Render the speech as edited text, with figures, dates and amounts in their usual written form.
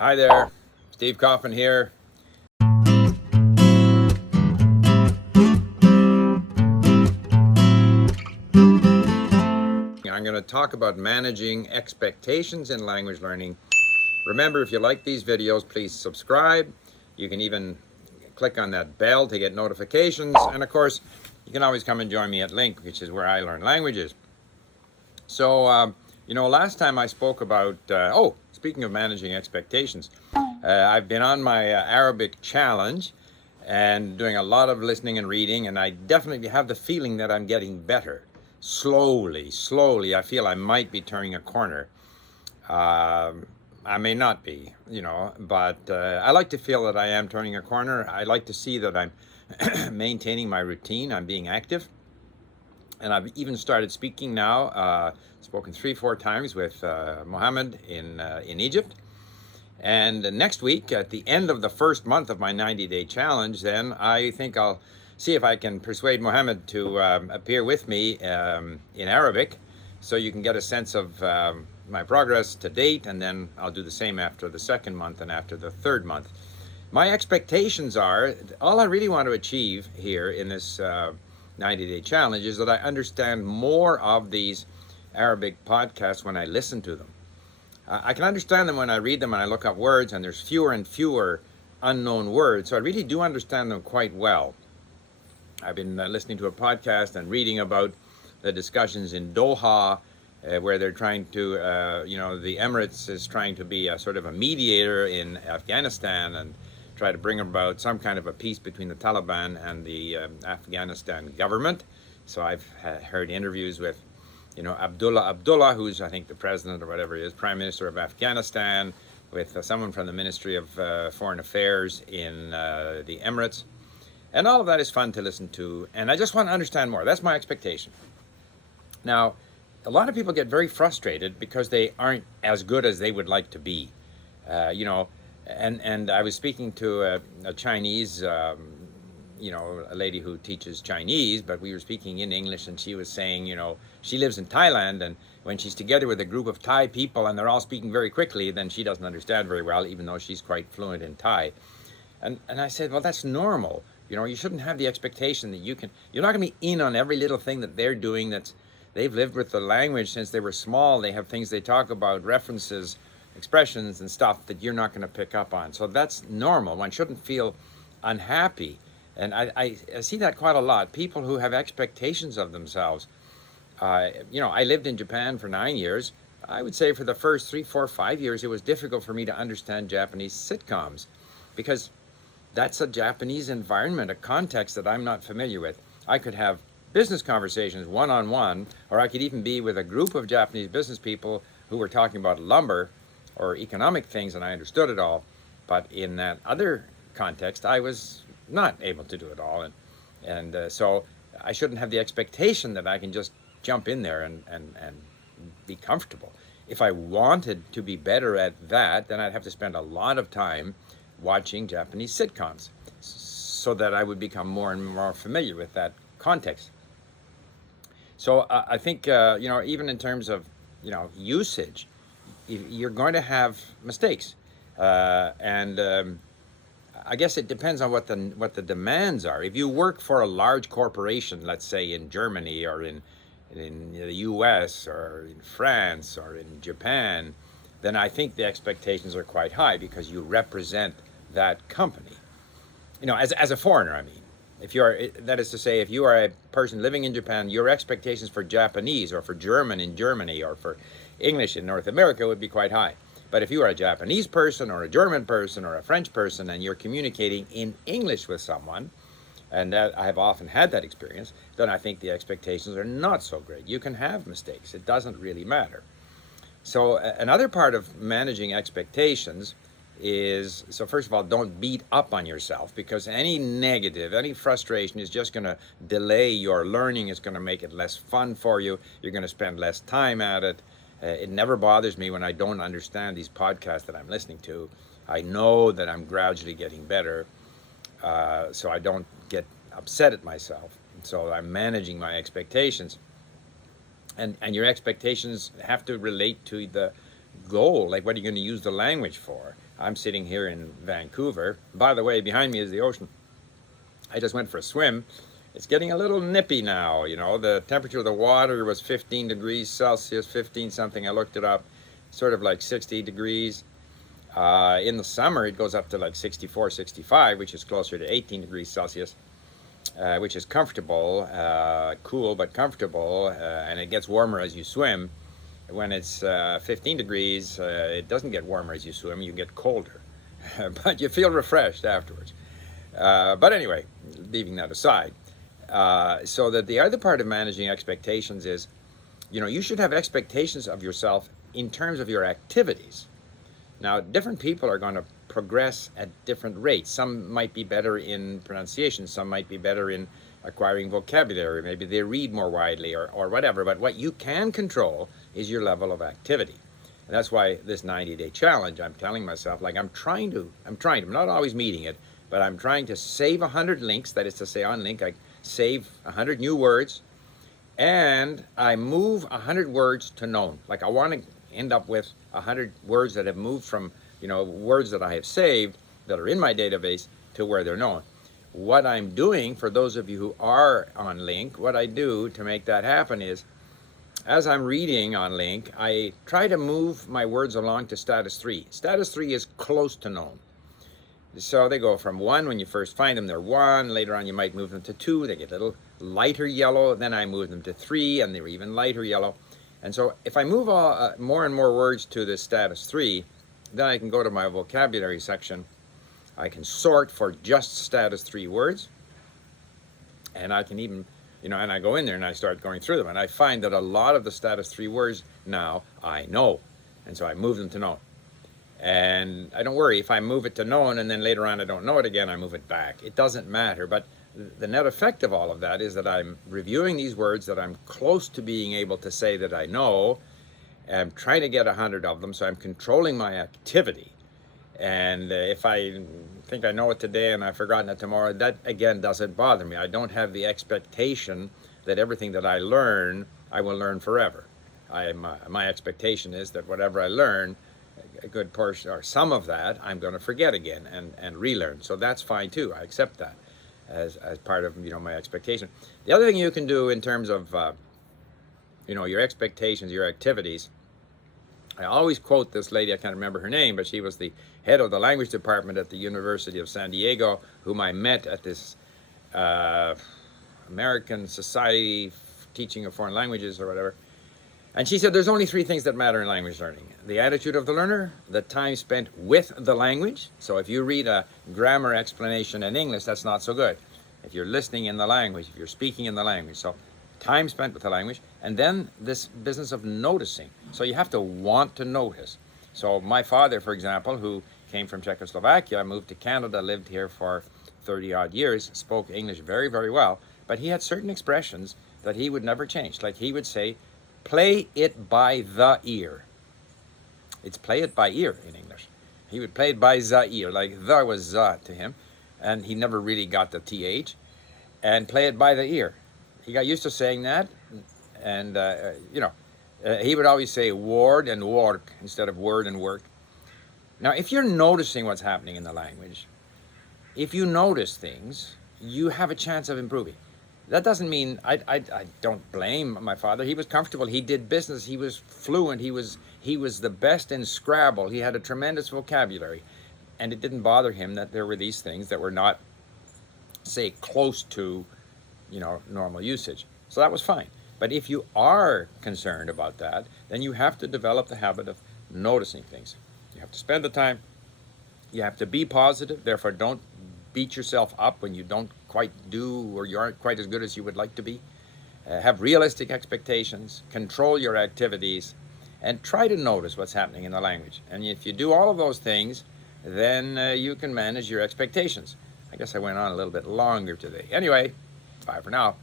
Hi there, Steve Coffin here. I'm going to talk about managing expectations in language learning. Remember, if you like these videos, please subscribe. You can even click on that bell to get notifications. And of course, you can always come and join me at Link, which is where I learn languages. So, last time I spoke about, speaking of managing expectations, I've been on my Arabic challenge and doing a lot of listening and reading, and I definitely have the feeling that I'm getting better. Slowly, I feel I might be turning a corner. I may not be, but I like to feel that I am turning a corner. I like to see that I'm maintaining my routine, I'm being active. And I've even started speaking now, spoken 3-4 times with Mohammed in Egypt. And next week, at the end of the first month of my 90-day challenge, then I think I'll see if I can persuade Mohammed to appear with me in Arabic, so you can get a sense of my progress to date, and then I'll do the same after the second month and after the third month. My expectations are, all I really want to achieve here in this 90-day challenge is that I understand more of these Arabic podcasts when I listen to them. I can understand them when I read them and I look up words, and there's fewer and fewer unknown words, so I really do understand them quite well. I've been listening to a podcast and reading about the discussions in Doha, where they're trying to, the Emirates is trying to be a sort of a mediator in Afghanistan and try to bring about some kind of a peace between the Taliban and the Afghanistan government. So I've heard interviews with Abdullah, who's I think the president or whatever he is, Prime Minister of Afghanistan, with someone from the Ministry of Foreign Affairs in the Emirates. And all of that is fun to listen to, and I just want to understand more. That's my expectation. Now, a lot of people get very frustrated because they aren't as good as they would like to be. And I was speaking to a Chinese a lady who teaches Chinese, but we were speaking in English, and she was saying, she lives in Thailand, and when she's together with a group of Thai people and they're all speaking very quickly, then she doesn't understand very well, even though she's quite fluent in Thai. And I said, well, that's normal. You shouldn't have the expectation that you're not going to be in on every little thing that they're doing. They've lived with the language since they were small. They have things they talk about, references, expressions and stuff that you're not going to pick up on. So that's normal. One shouldn't feel unhappy. And I see that quite a lot. People who have expectations of themselves. I lived in Japan for 9 years. I would say for the first 3, 4, 5 years, it was difficult for me to understand Japanese sitcoms because that's a Japanese environment, a context that I'm not familiar with. I could have business conversations one-on-one, or I could even be with a group of Japanese business people who were talking about lumber or economic things, and I understood it all. But in that other context, I was not able to do it all, and so I shouldn't have the expectation that I can just jump in there and be comfortable. If I wanted to be better at that, then I'd have to spend a lot of time watching Japanese sitcoms so that I would become more and more familiar with that context. So I think even in terms of usage, you're going to have mistakes, and I guess it depends on what the demands are. If you work for a large corporation, let's say in Germany or in the US or in France or in Japan, then I think the expectations are quite high because you represent that company. As a foreigner, I mean. That is to say, if you are a person living in Japan, your expectations for Japanese or for German in Germany or for English in North America would be quite high. But if you are a Japanese person or a German person or a French person and you're communicating in English with someone, and that I have often had that experience, then I think the expectations are not so great. You can have mistakes. It doesn't really matter. So another part of managing expectations is, so first of all, don't beat up on yourself, because any negative, any frustration is just going to delay your learning. It's going to make it less fun for you. You're going to spend less time at it. It never bothers me when I don't understand these podcasts that I'm listening to. I know that I'm gradually getting better, so I don't get upset at myself. So I'm managing my expectations. And your expectations have to relate to the goal. Like, what are you going to use the language for? I'm sitting here in Vancouver. By the way, behind me is the ocean. I just went for a swim. It's getting a little nippy now. You know, the temperature of the water was 15 degrees Celsius, 15 something. I looked it up, sort of like 60 degrees. In the summer, it goes up to like 64, 65, which is closer to 18 degrees Celsius, which is comfortable, cool but comfortable, and it gets warmer as you swim. When it's 15 degrees, it doesn't get warmer as you swim, you get colder, but you feel refreshed afterwards. But anyway, leaving that aside, so that the other part of managing expectations is, you know, you should have expectations of yourself in terms of your activities. Now, different people are going to progress at different rates. Some might be better in pronunciation, some might be better in acquiring vocabulary, maybe they read more widely or whatever, but what you can control is your level of activity. And that's why this 90-day challenge, I'm telling myself, like I'm not always meeting it, but I'm trying to save 100 links, that is to say on link, I save 100 new words, and I move 100 words to known. Like I want to end up with 100 words that have moved from, you know, words that I have saved that are in my database to where they're known. What I'm doing, for those of you who are on link, what I do to make that happen is, as I'm reading on link, I try to move my words along to status 3. Status 3 is close to known. So they go from 1, when you first find them, they're 1. Later on, you might move them to 2. They get a little lighter yellow. Then I move them to 3, and they're even lighter yellow. And so if I move more and more words to this status 3, then I can go to my vocabulary section. I can sort for just status 3 words. And I can even, you know, and I go in there and I start going through them. And I find that a lot of the status 3 words now I know. And so I move them to known. And I don't worry if I move it to known and then later on I don't know it again, I move it back. It doesn't matter. But the net effect of all of that is that I'm reviewing these words that I'm close to being able to say that I know. I'm trying to get 100 of them, so I'm controlling my activity. And if I think I know it today and I've forgotten it tomorrow, that again doesn't bother me. I don't have the expectation that everything that I learn, I will learn forever. My expectation is that whatever I learn, a good portion or some of that, I'm going to forget again and relearn. So that's fine too. I accept that as part of, you know, my expectation. The other thing you can do in terms of you know, your expectations, your activities. I always quote this lady, I can't remember her name, but she was the head of the language department at the University of San Diego, whom I met at this American Society Teaching of Foreign Languages or whatever. And she said there's only 3 things that matter in language learning: the attitude of the learner, the time spent with the language. So if you read a grammar explanation in English, that's not so good. If you're listening in the language, if you're speaking in the language. So time spent with the language, and then this business of noticing. So you have to want to notice. So my father, for example, who came from Czechoslovakia, moved to Canada, lived here for 30 odd years, spoke English very, very well, but he had certain expressions that he would never change. Like he would say, play it by the ear. It's play it by ear in English. He would play it by the ear, like the was the to him, and he never really got the TH, and play it by the ear. He got used to saying that, and you know, he would always say word and work instead of word and work. Now, if you're noticing what's happening in the language, if you notice things, you have a chance of improving. That doesn't mean I don't blame my father. He was comfortable. He did business. He was fluent. He was the best in Scrabble. He had a tremendous vocabulary, and it didn't bother him that there were these things that were not, say, close to, you know, normal usage. So that was fine. But if you are concerned about that, then you have to develop the habit of noticing things. You have to spend the time. You have to be positive. Therefore, don't beat yourself up when you don't quite do or you aren't quite as good as you would like to be. Have realistic expectations. Control your activities. And try to notice what's happening in the language. And if you do all of those things, then you can manage your expectations. I guess I went on a little bit longer today. Anyway, bye for now.